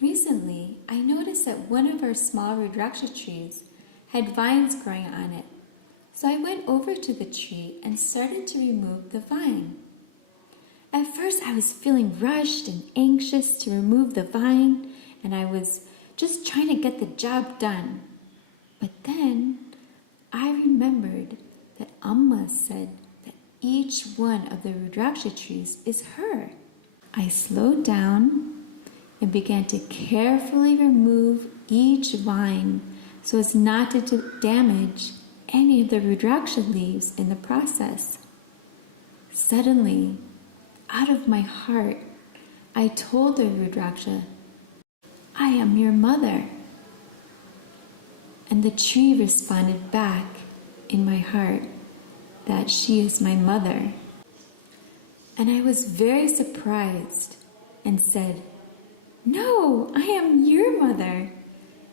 Recently, I noticed that one of our small Rudraksha trees had vines growing on it. So I went over to the tree and started to remove the vine. At first I was feeling rushed and anxious to remove the vine, and I was just trying to get the job done. But then I remembered that Amma said that each one of the Rudraksha trees is her. I slowed down and began to carefully remove each vine so as not to damage any of the Rudraksha leaves in the process. Suddenly, out of my heart, I told the Rudraksha, "I am your mother." And the tree responded back in my heart that she is my mother. And I was very surprised and said, "No, I am your mother."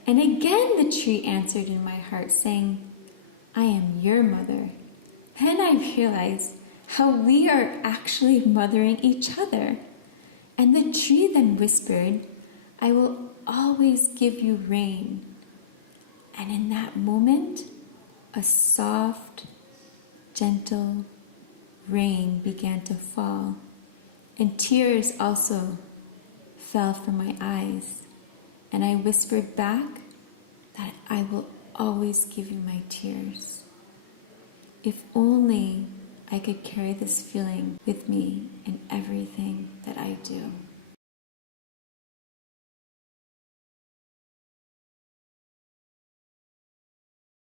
And again the tree answered in my heart saying, "I am your mother." Then I realized how we are actually mothering each other. And the tree then whispered, "I will always give you rain." And in that moment, a soft, gentle rain began to fall, and tears also fell from my eyes. And I whispered back that I will always give you my tears. If only I could carry this feeling with me in everything that I do.